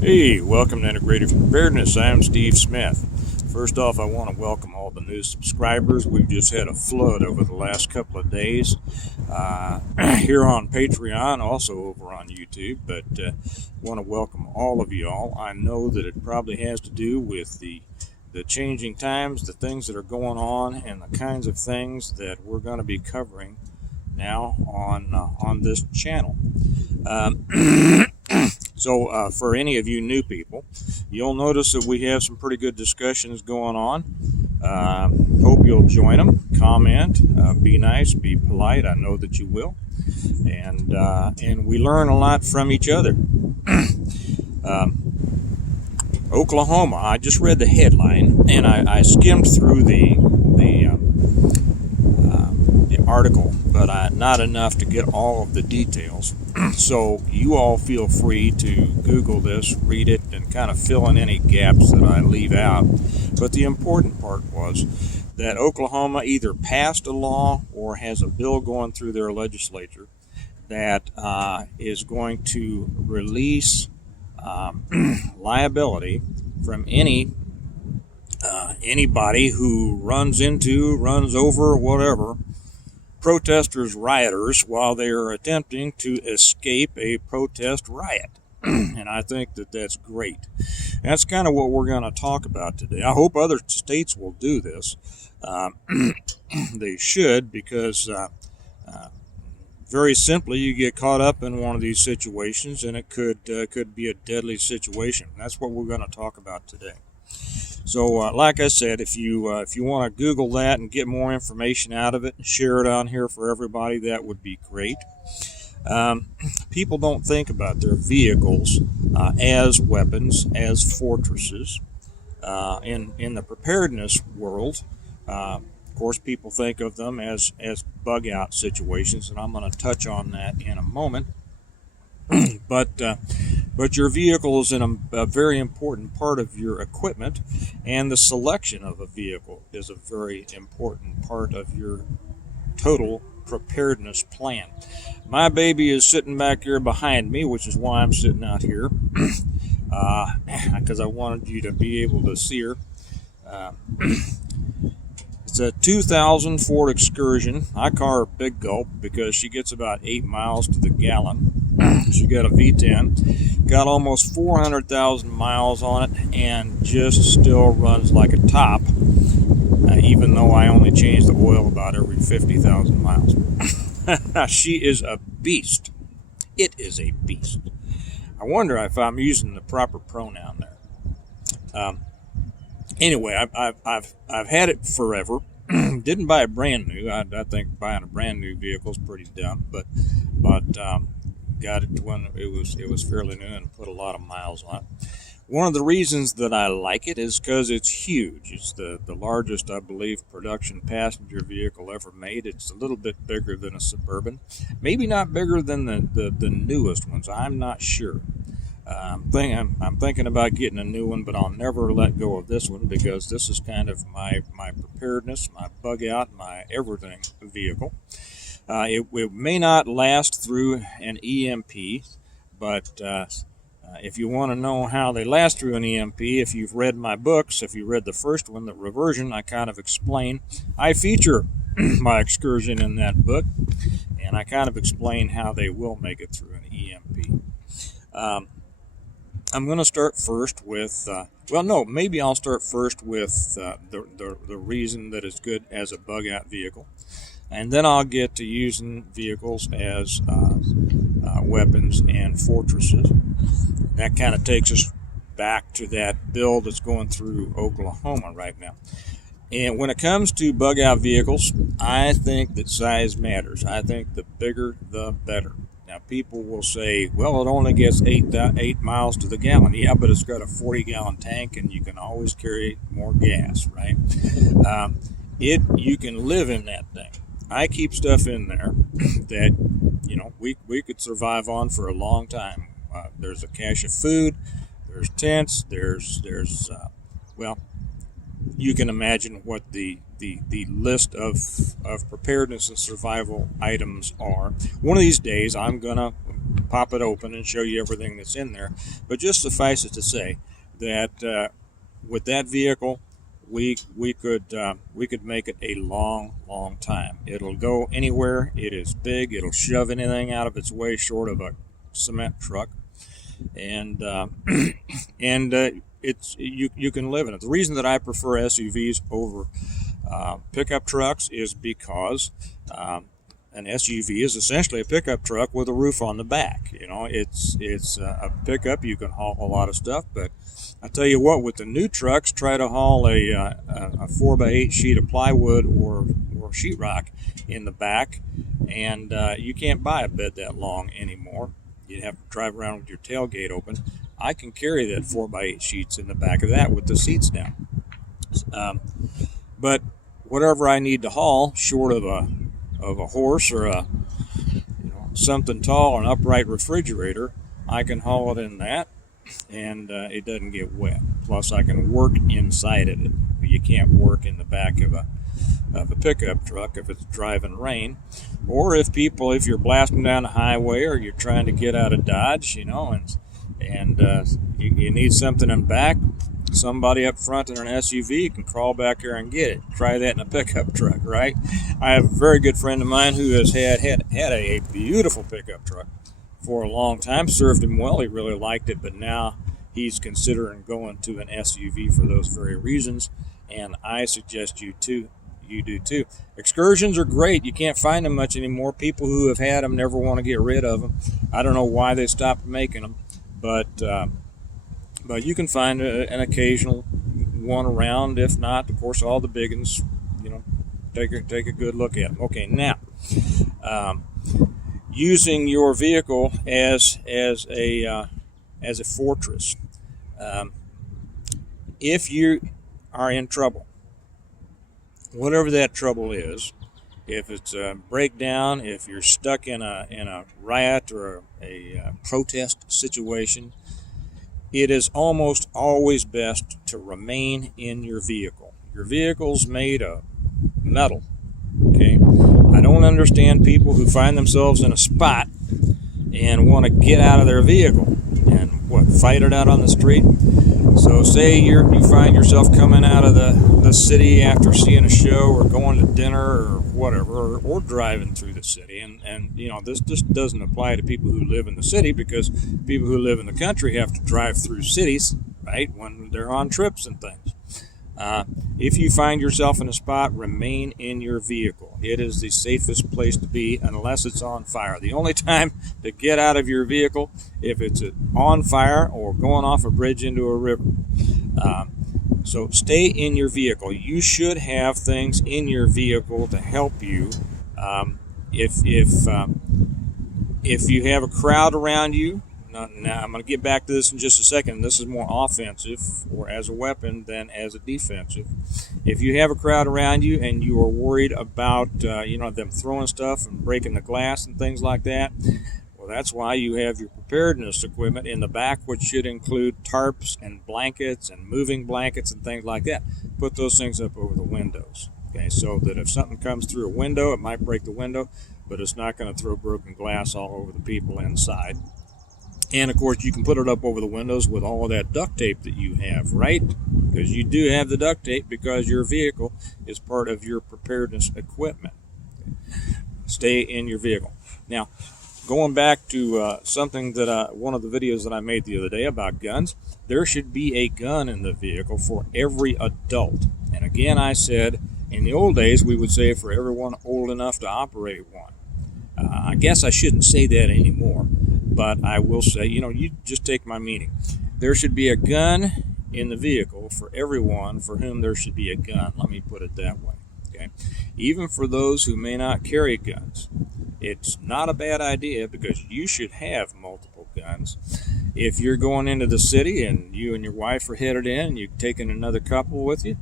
Hey, welcome to Integrated Preparedness. I'm Steve Smith. First off, I want to welcome all the new subscribers. We've just had a flood over the last couple of days here on Patreon, also over on YouTube, but want to welcome all of you all. I know that it probably has to do with the changing times, the things that are going on, and the kinds of things that we're going to be covering now on this channel. So for any of you new people, you'll notice that we have some pretty good discussions going on. Hope you'll join them, comment, be nice, be polite. I know that you will. And we learn a lot from each other. Oklahoma, I just read the headline, and I skimmed through the article, but not enough to get all of the details. So you all feel free to Google this, read it, and kind of fill in any gaps that I leave out. But the important part was that Oklahoma either passed a law or has a bill going through their legislature that is going to release liability from anybody who runs over, whatever, protesters, rioters, while they are attempting to escape a protest riot. And I think that that's great. That's kind of what we're going to talk about today. I hope other states will do this. They should, because very simply, you get caught up in one of these situations, and it could be a deadly situation. That's what we're going to talk about today. So, like I said, if you want to Google that and get more information out of it and share it on here for everybody, that would be great. People don't think about their vehicles as weapons, as fortresses. In the preparedness world, of course, people think of them as bug-out situations, and I'm going to touch on that in a moment. But your vehicle is a very important part of your equipment, and the selection of a vehicle is a very important part of your total preparedness plan. My baby is sitting back here behind me, which is why I'm sitting out here, because I wanted you to be able to see her. It's a 2000 Ford Excursion. I call her Big Gulp because she gets about 8 miles to the gallon. She got a V10, got almost 400,000 miles on it, and just still runs like a top, even though I only change the oil about every 50,000 miles. She is a beast. It is a beast. I wonder if I'm using the proper pronoun there. Anyway, I've had it forever. Didn't buy it brand new. I think buying a brand new vehicle is pretty dumb, but got it when it was fairly new and put a lot of miles on it. One of the reasons that I like it is because it's huge. It's the largest, I believe, production passenger vehicle ever made. It's a little bit bigger than a Suburban, maybe not bigger than the newest ones. I'm not sure. I'm thinking about getting a new one, but I'll never let go of this one because this is kind of my preparedness, my bug out, my everything vehicle. It may not last through an EMP, but if you want to know how they last through an EMP, if you've read my books, if you read the first one, the Reversion, I kind of explain. I feature my excursion in that book, and I kind of explain how they will make it through an EMP. I'm going to start first with, maybe I'll start first with the reason that it's good as a bug-out vehicle. And then I'll get to using vehicles as weapons and fortresses. That kind of takes us back to that bill that's going through Oklahoma right now. And when it comes to bug-out vehicles, I think that size matters. I think the bigger, the better. Now, people will say, well, it only gets 8 miles to the gallon. Yeah, but it's got a 40-gallon tank, and you can always carry more gas, right? You can live in that thing. I keep stuff in there that, we could survive on for a long time. There's a cache of food, there's tents, there's you can imagine what the list of preparedness and survival items are. One of these days, I'm gonna pop it open and show you everything that's in there. But just suffice it to say that with that vehicle, we could make it a long time. It'll go anywhere. It is big. It'll shove anything out of its way short of a cement truck, and it's you can live in it. The reason that I prefer SUVs over pickup trucks is because an SUV is essentially a pickup truck with a roof on the back. You know, it's a pickup. You can haul a lot of stuff, but I tell you what, with the new trucks, try to haul a 4x8 sheet of plywood or sheetrock in the back, and you can't buy a bed that long anymore. You have to drive around with your tailgate open. I can carry that 4x8 sheets in the back of that with the seats down. But whatever I need to haul, short of a horse or something tall, an upright refrigerator, I can haul it in that, and it doesn't get wet. Plus, I can work inside of it. You can't work in the back of a pickup truck if it's driving rain, or if you're blasting down the highway or you're trying to get out of Dodge, and you need something in back. Somebody up front in an SUV can crawl back there and get it. Try that in a pickup truck, right? I have a very good friend of mine who has had a beautiful pickup truck for a long time. Served him well. He really liked it, but now he's considering going to an SUV for those very reasons, and I suggest you do too. Excursions are great. You can't find them much anymore. People who have had them never want to get rid of them. I don't know why they stopped making them, but you can find an occasional one around. If not, of course, all the big ones, take a good look at them. Okay, now, using your vehicle as a fortress. If you are in trouble, whatever that trouble is, if it's a breakdown, if you're stuck in a riot or a protest situation, it is almost always best to remain in your vehicle. Your vehicle's made of metal, okay? I don't understand people who find themselves in a spot and want to get out of their vehicle and fight it out on the street. So say you find yourself coming out of the city after seeing a show or going to dinner or whatever, or driving through the city, and this just doesn't apply to people who live in the city, because people who live in the country have to drive through cities, right, when they're on trips and things. If you find yourself in a spot, remain in your vehicle. It is the safest place to be unless it's on fire. The only time to get out of your vehicle, if it's on fire or going off a bridge into a river. So stay in your vehicle. You should have things in your vehicle to help you. If you have a crowd around you, now I'm going to get back to this in just a second. This is more offensive or as a weapon than as a defensive. If you have a crowd around you and you are worried about them throwing stuff and breaking the glass and things like that, well, that's why you have your preparedness equipment in the back, which should include tarps and blankets and moving blankets and things like that. Put those things up over the windows, okay, so that if something comes through a window, it might break the window, but it's not going to throw broken glass all over the people inside. And, of course, you can put it up over the windows with all of that duct tape that you have, right? Because you do have the duct tape because your vehicle is part of your preparedness equipment. Stay in your vehicle. Now, going back to something that one of the videos that I made the other day about guns, there should be a gun in the vehicle for every adult. And again, I said, in the old days, we would say for everyone old enough to operate one. I guess I shouldn't say that anymore, but I will say, you just take my meaning. There should be a gun in the vehicle for everyone for whom there should be a gun. Let me put it that way, okay? Even for those who may not carry guns. It's not a bad idea because you should have multiple guns. If you're going into the city and you and your wife are headed in and you're taking another couple with you,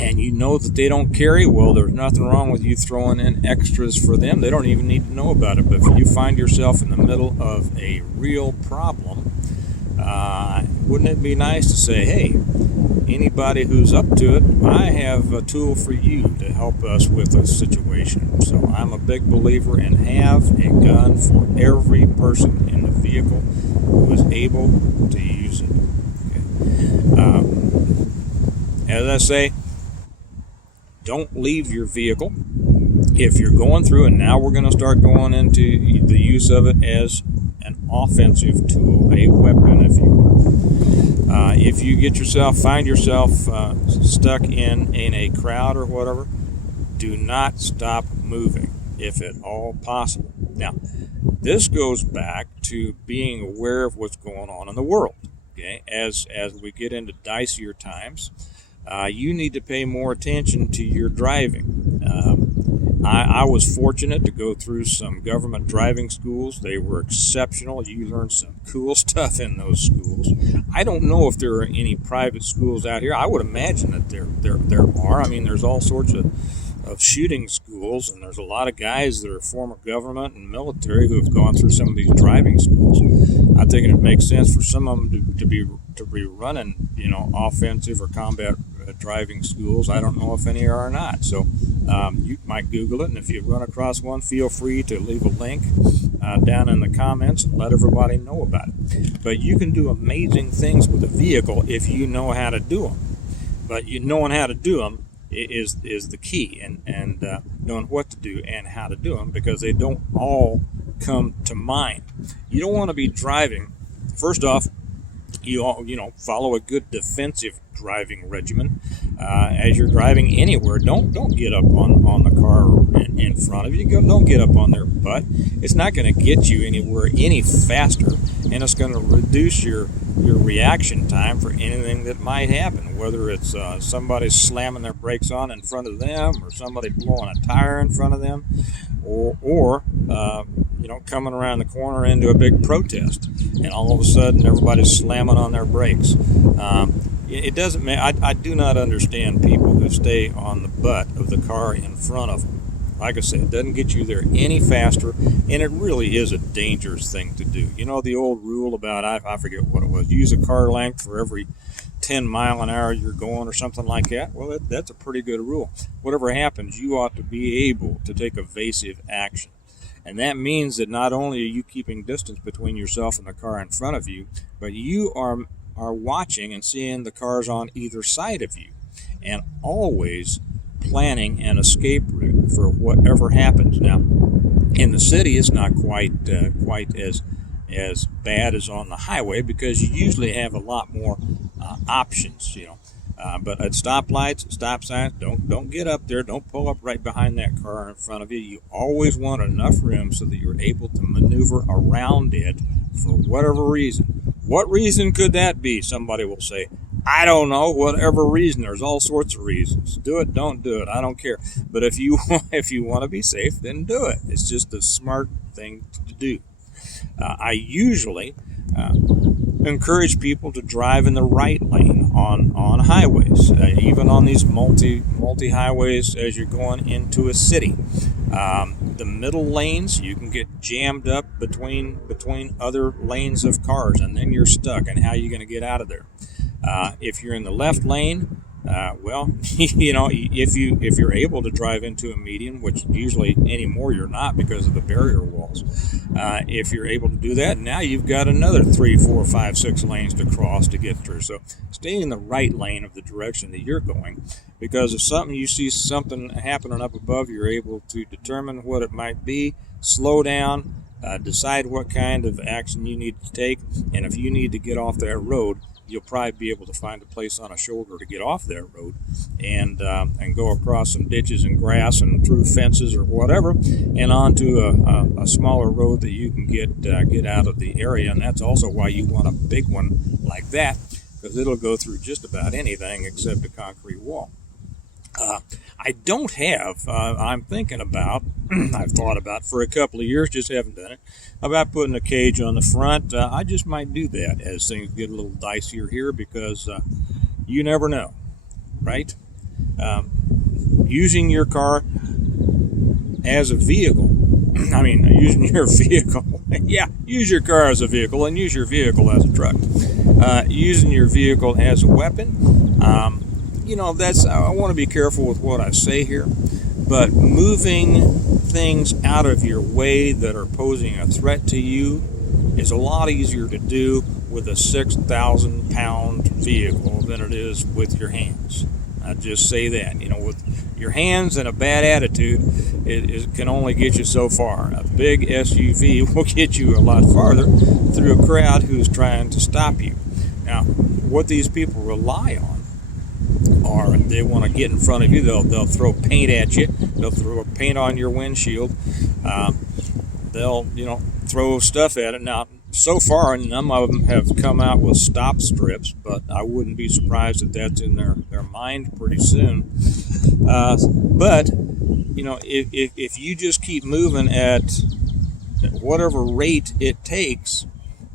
and you know that they don't carry, well, there's nothing wrong with you throwing in extras for them. They don't even need to know about it. But if you find yourself in the middle of a real problem, wouldn't it be nice to say, hey, anybody who's up to it, I have a tool for you to help us with a situation. So I'm a big believer in have a gun for every person in the vehicle who is able to use it. Okay. As I say, don't leave your vehicle. If you're going through, and now we're going to start going into the use of it as an offensive tool, a weapon, if you will. If you find yourself stuck in a crowd or whatever, do not stop moving, if at all possible. Now, this goes back to being aware of what's going on in the world. Okay, as we get into dicier times, you need to pay more attention to your driving. I was fortunate to go through some government driving schools. They were exceptional. You learned some cool stuff in those schools. I don't know if there are any private schools out here. I would imagine that there are. I mean, there's all sorts of shooting schools, and there's a lot of guys that are former government and military who have gone through some of these driving schools. I think it makes sense for some of them to be running, offensive or combat driving schools. I don't know if any are or not. So you might Google it, and if you run across one, feel free to leave a link down in the comments and let everybody know about it. But you can do amazing things with a vehicle if you know how to do them. But knowing how to do them is the key, and knowing what to do and how to do them, because they don't all come to mind. You don't want to be driving. First off, you follow a good defensive driving regimen. As you're driving anywhere, don't get up on the car in front of you. Don't get up on their butt. It's not going to get you anywhere any faster, and it's going to reduce your reaction time for anything that might happen, whether it's somebody slamming their brakes on in front of them, or somebody blowing a tire in front of them, or coming around the corner into a big protest, and all of a sudden everybody's slamming on their brakes. It doesn't matter. I do not understand people who stay on the butt of the car in front of them. Like I said, it doesn't get you there any faster, and it really is a dangerous thing to do. You know the old rule about, I forget what it was, use a car length for every 10 mile an hour you're going, or something like that? Well, that's a pretty good rule. Whatever happens, you ought to be able to take evasive action. And that means that not only are you keeping distance between yourself and the car in front of you, but you are watching and seeing the cars on either side of you, and always planning an escape route for whatever happens. Now, in the city, it's not quite as bad as on the highway, because you usually have a lot more options, but at stoplights, stop signs, don't get up there. Don't pull up right behind that car in front of you. You always want enough room so that you're able to maneuver around it for whatever reason. What reason could that be? Somebody will say, I don't know, whatever reason. There's all sorts of reasons. Do it, don't do it, I don't care. But if you want to be safe, then do it. It's just a smart thing to do. I usually encourage people to drive in the right lane on highways, even on these multi highways as you're going into a city. The middle lanes, you can get jammed up between other lanes of cars, and then you're stuck. And how are you going to get out of there? If you're in the left lane, if you're able to drive into a median, which usually anymore you're not because of the barrier walls, if you're able to do that, now you've got another 3, 4, 5, 6 lanes to cross to get through. So stay in the right lane of the direction that you're going, because if you see something happening up above, you're able to determine what it might be, slow down, decide what kind of action you need to take, and if you need to get off that road, you'll probably be able to find a place on a shoulder to get off that road and go across some ditches and grass and through fences or whatever, and onto a smaller road that you can get out of the area. And that's also why you want a big one like that, because it'll go through just about anything except a concrete wall. I don't have, I'm thinking about, I've thought about for a couple of years, just haven't done it, about putting a cage on the front. I just might do that as things get a little dicier here, because you never know, right? Using your car as a vehicle, using your vehicle, use your car as a vehicle and use your vehicle as a truck. Using your vehicle as a weapon I want to be careful with what I say here, but moving things out of your way that are posing a threat to you is a lot easier to do with a 6,000-pound vehicle than it is with your hands. I just say that. With your hands and a bad attitude, it can only get you so far. A big SUV will get you a lot farther through a crowd who's trying to stop you. Now, what these people rely on are they want to get in front of you. They'll throw paint at you. They'll throw paint on your windshield. They'll throw stuff at it. Now, so far, none of them have come out with stop strips, but I wouldn't be surprised if that's in their mind pretty soon. But if you just keep moving at whatever rate it takes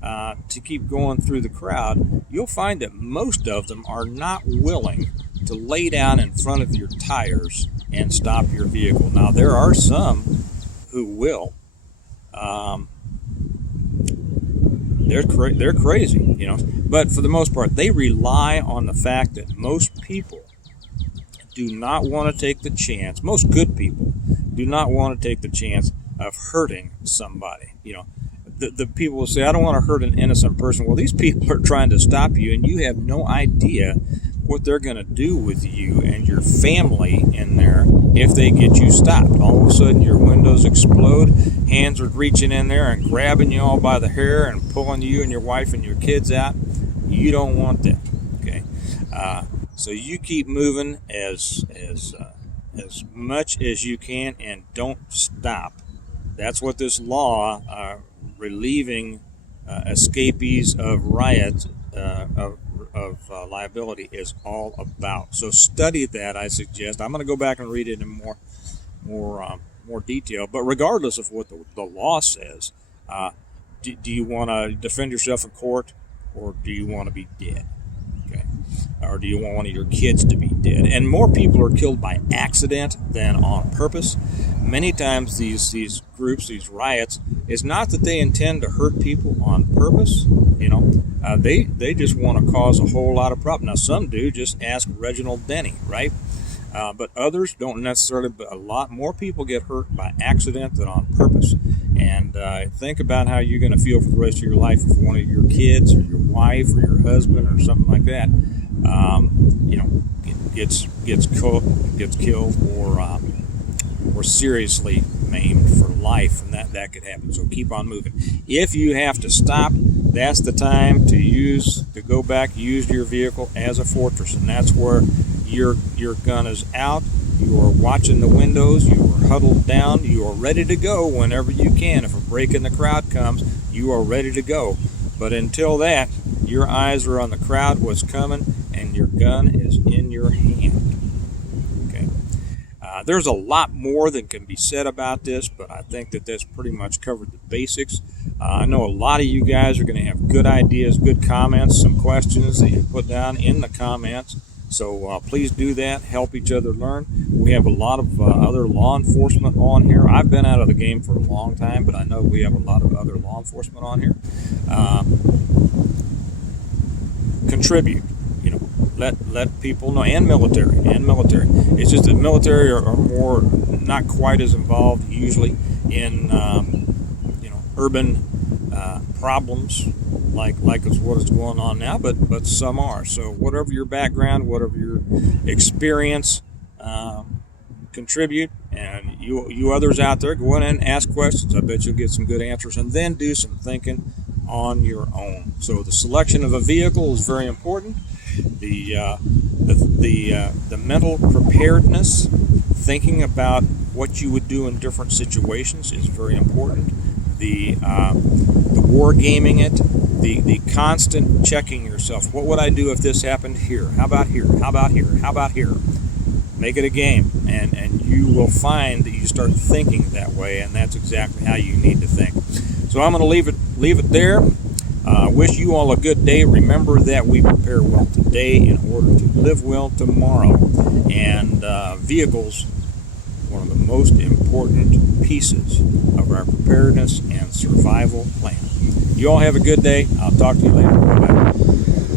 to keep going through the crowd, you'll find that most of them are not willing to lay down in front of your tires and stop your vehicle. Now, there are some who will. They're crazy, but for the most part, they rely on the fact that most people do not want to take the chance. Most good people do not want to take the chance of hurting somebody. The people will say, I don't want to hurt an innocent person. Well, these people are trying to stop you, and you have no idea what they're going to do with you and your family in there if they get you stopped. All of a sudden, your windows explode, hands are reaching in there and grabbing you all by the hair and pulling you and your wife and your kids out. You don't want that, okay? So you keep moving as much as you can and don't stop. That's what this law relieving escapees of riots of liability is all about. So study that, I suggest. I'm going to go back and read it in more detail. But regardless of what the law says, do you want to defend yourself in court, or do you want to be dead? Okay, or do you want one of your kids to be dead? And more people are killed by accident than on purpose. Many times these groups, these riots, it's not that they intend to hurt people on purpose. They just want to cause a whole lot of problems. Now, some do. Just ask Reginald Denny, right? But others don't necessarily. But a lot more people get hurt by accident than on purpose. And think about how you're going to feel for the rest of your life if one of your kids or your wife or your husband or something like that, gets killed or seriously maimed for life, and that could happen. So keep on moving. If you have to stop, that's the time to go back, use your vehicle as a fortress, and that's where your gun is out. You are watching the windows. You are huddled down. You are ready to go whenever you can. If a break in the crowd comes, you are ready to go. But until that, your eyes are on the crowd, what's coming, and your gun is in your hand. Okay. There's a lot more that can be said about this, but I think that's pretty much covered the basics. I know a lot of you guys are going to have good ideas, good comments, some questions that you put down in the comments. So please do that. Help each other learn. We have a lot of other law enforcement on here. I've been out of the game for a long time, but I know we have a lot of other law enforcement on here. Contribute. Let people know, and military. It's just that military are more not quite as involved usually in urban problems like is what is going on now, but some are. So whatever your background, whatever your experience, contribute, and you others out there, go in and ask questions. I bet you'll get some good answers, and then do some thinking on your own. So the selection of a vehicle is very important. The mental preparedness, thinking about what you would do in different situations, is very important. The war gaming it, the constant checking yourself. What would I do if this happened here? How about here? How about here? How about here? Make it a game, and you will find that you start thinking that way, and that's exactly how you need to think. So I'm going to leave it there. Wish you all a good day. Remember that we prepare well today in order to live well tomorrow. And vehicles, one of the most important pieces of our preparedness and survival plan. You all have a good day. I'll talk to you later. Bye-bye.